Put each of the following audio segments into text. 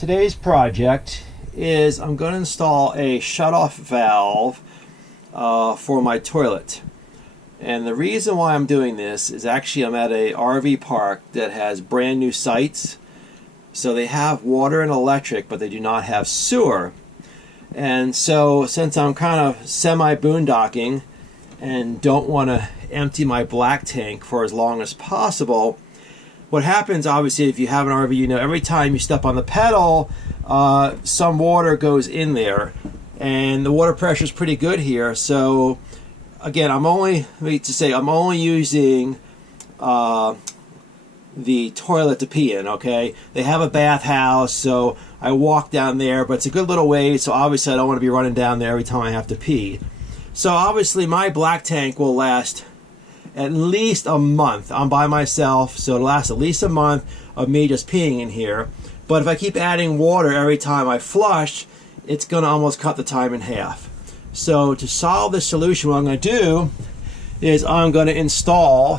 Today's project is I'm going to install a shutoff valve for my toilet. And the reason why I'm doing this is actually I'm at a RV park that has brand new sites. So they have water and electric, but they do not have sewer. And so since I'm kind of semi-boondocking and don't want to empty my black tank for as long as possible, what happens, obviously, if you have an RV, you know every time you step on the pedal, some water goes in there. And the water pressure is pretty good here. So again, I'm only using the toilet to pee in, okay? They have a bathhouse, so I walk down there, but it's a good little ways, so obviously I don't want to be running down there every time I have to pee. So obviously my black tank will last at least a month. I'm by myself, so it'll last at least a month of me just peeing in here. But if I keep adding water every time I flush, it's going to almost cut the time in half. So to solve this solution, what I'm going to do is I'm going to install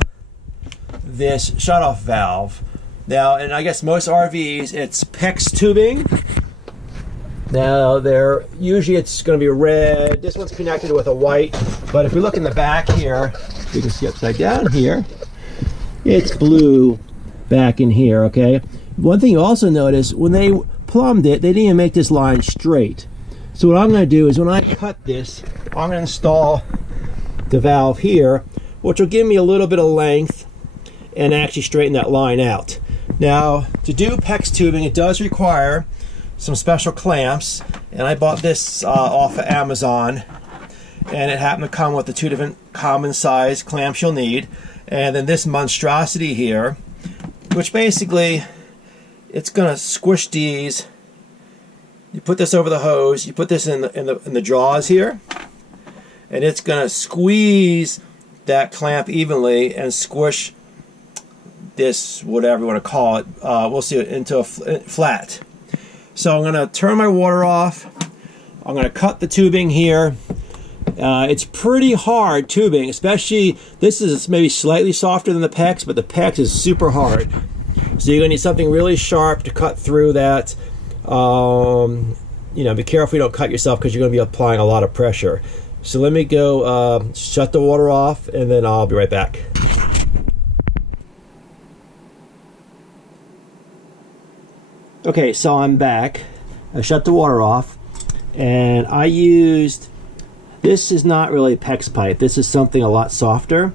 this shutoff valve. Now, and I guess most RVs, it's PEX tubing. Now, usually it's going to be red. This one's connected with a white, but if we look in the back here, you can see upside down here, it's blue back in here, okay? One thing you also notice, when they plumbed it, they didn't even make this line straight. So what I'm going to do is when I cut this, I'm going to install the valve here, which will give me a little bit of length and actually straighten that line out. Now, to do PEX tubing, it does require some special clamps, and I bought this off of Amazon, and it happened to come with the two different common size clamps you'll need, and then this monstrosity here, which basically it's gonna squish these. You put this over the hose, you put this in the jaws here, and it's gonna squeeze that clamp evenly and squish this, whatever you want to call it, we'll see it, into a flat. So I'm going to turn my water off. I'm going to cut the tubing here. It's pretty hard tubing, especially this is maybe slightly softer than the PEX, but the PEX is super hard. So you're going to need something really sharp to cut through that. You know, be careful you don't cut yourself because you're going to be applying a lot of pressure. So let me go shut the water off, and then I'll be right back. Okay, so I'm back. I shut the water off, and I used, this is not really PEX pipe, this is something a lot softer,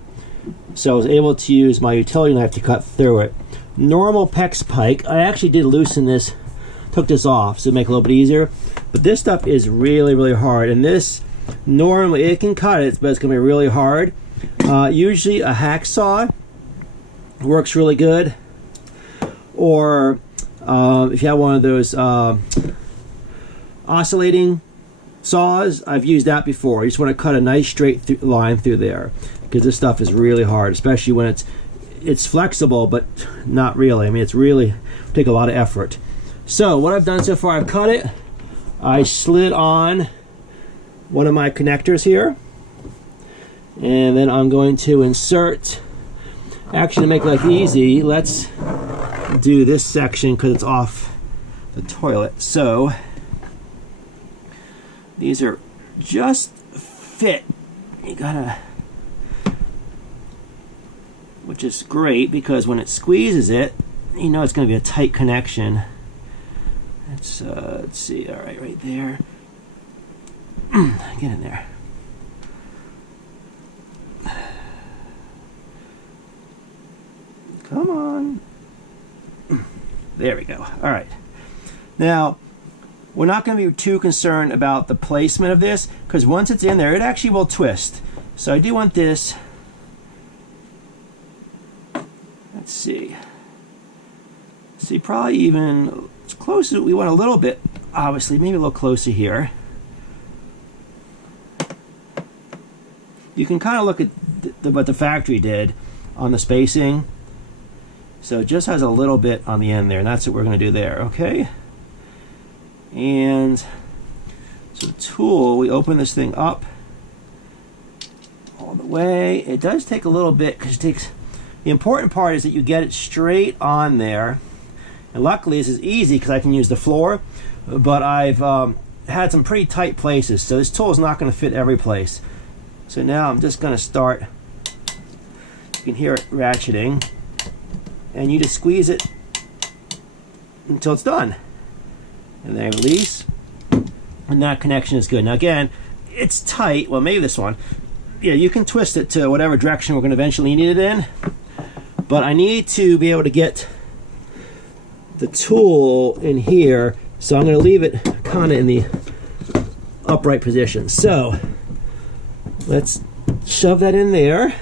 so I was able to use my utility knife to cut through it. Normal PEX pipe, I actually did loosen this, took this off so to make it a little bit easier, but this stuff is really, really hard, and this, normally it can cut it, but it's going to be really hard. Usually a hacksaw works really good, or if you have one of those oscillating saws, I've used that before. You just want to cut a nice straight line through there, because this stuff is really hard, especially when it's flexible, but not really. I mean, it's really take a lot of effort. So what I've done so far, I've cut it. I slid on one of my connectors here, and then I'm going to insert. Actually, to make life easy, let's do this section because it's off the toilet. So these are just fit. You gotta, which is great because when it squeezes it, you know it's going to be a tight connection. Let's see. All right, right there. Get in there. Come on. There we go. All right. Now, we're not going to be too concerned about the placement of this, because once it's in there, it actually will twist. So I do want this. Let's see. See, probably even as close as we want a little bit, obviously, maybe a little closer here. You can kind of look at what the factory did on the spacing. So it just has a little bit on the end there, and that's what we're going to do there, okay? And so the tool, we open this thing up all the way. It does take a little bit because it takes, the important part is that you get it straight on there. And luckily this is easy because I can use the floor, but I've had some pretty tight places, so this tool is not going to fit every place. So now I'm just going to start. You can hear it ratcheting, and you just squeeze it until it's done, and then I release, and that connection is good. Now again, it's tight. Well, maybe this one. Yeah, you can twist it to whatever direction we're going to eventually need it in, but I need to be able to get the tool in here, so I'm going to leave it kind of in the upright position. So let's shove that in there.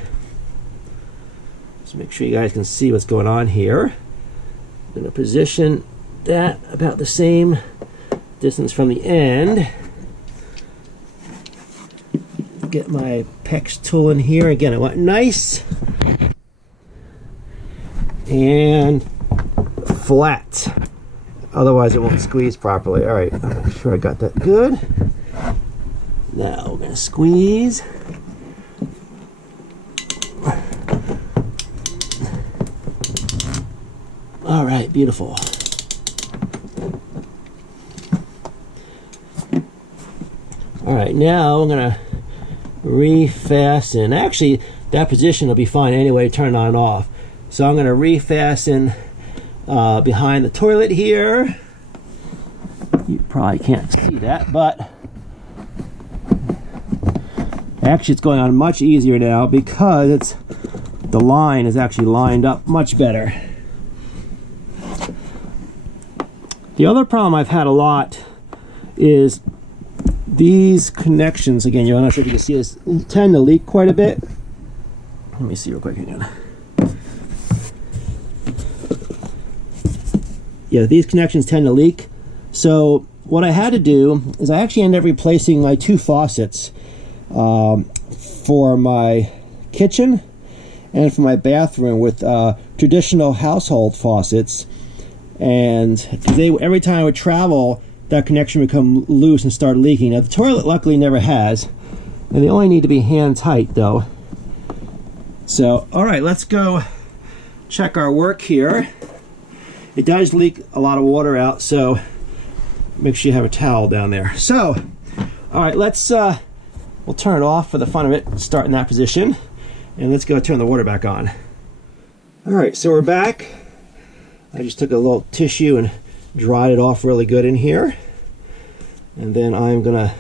Just make sure you guys can see what's going on here. I'm going to position that about the same distance from the end. Get my PEX tool in here. Again, I want nice and flat. Otherwise it won't squeeze properly. Alright, I'm sure I got that good. Now we're going to squeeze. Alright, beautiful. Alright, now I'm going to refasten. Actually, that position will be fine anyway, turn on and off. So I'm going to refasten behind the toilet here. You probably can't see that, but actually it's going on much easier now because the line is actually lined up much better. The other problem I've had a lot is these connections. Again, you're not sure if you can see this, tend to leak quite a bit. Let me see real quick again. Yeah, these connections tend to leak. So what I had to do is I actually ended up replacing my two faucets for my kitchen and for my bathroom with traditional household faucets. And every time I would travel, that connection would come loose and start leaking. Now the toilet luckily never has, and they only need to be hand tight though. So all right, let's go check our work here. It does leak a lot of water out, so make sure you have a towel down there. So all right, let's we'll turn it off for the fun of it, start in that position, and let's go turn the water back on. All right, so we're back. I just took a little tissue and dried it off really good in here, and then I'm gonna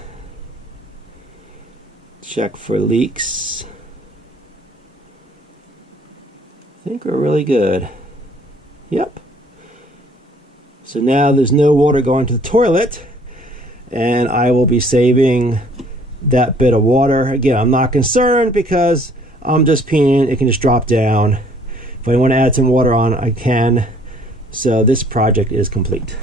check for leaks. I think we're really good. Yep. So now there's no water going to the toilet, and I will be saving that bit of water. Again, I'm not concerned because I'm just peeing. It can just drop down. If I want to add some water on, I can. So this project is complete.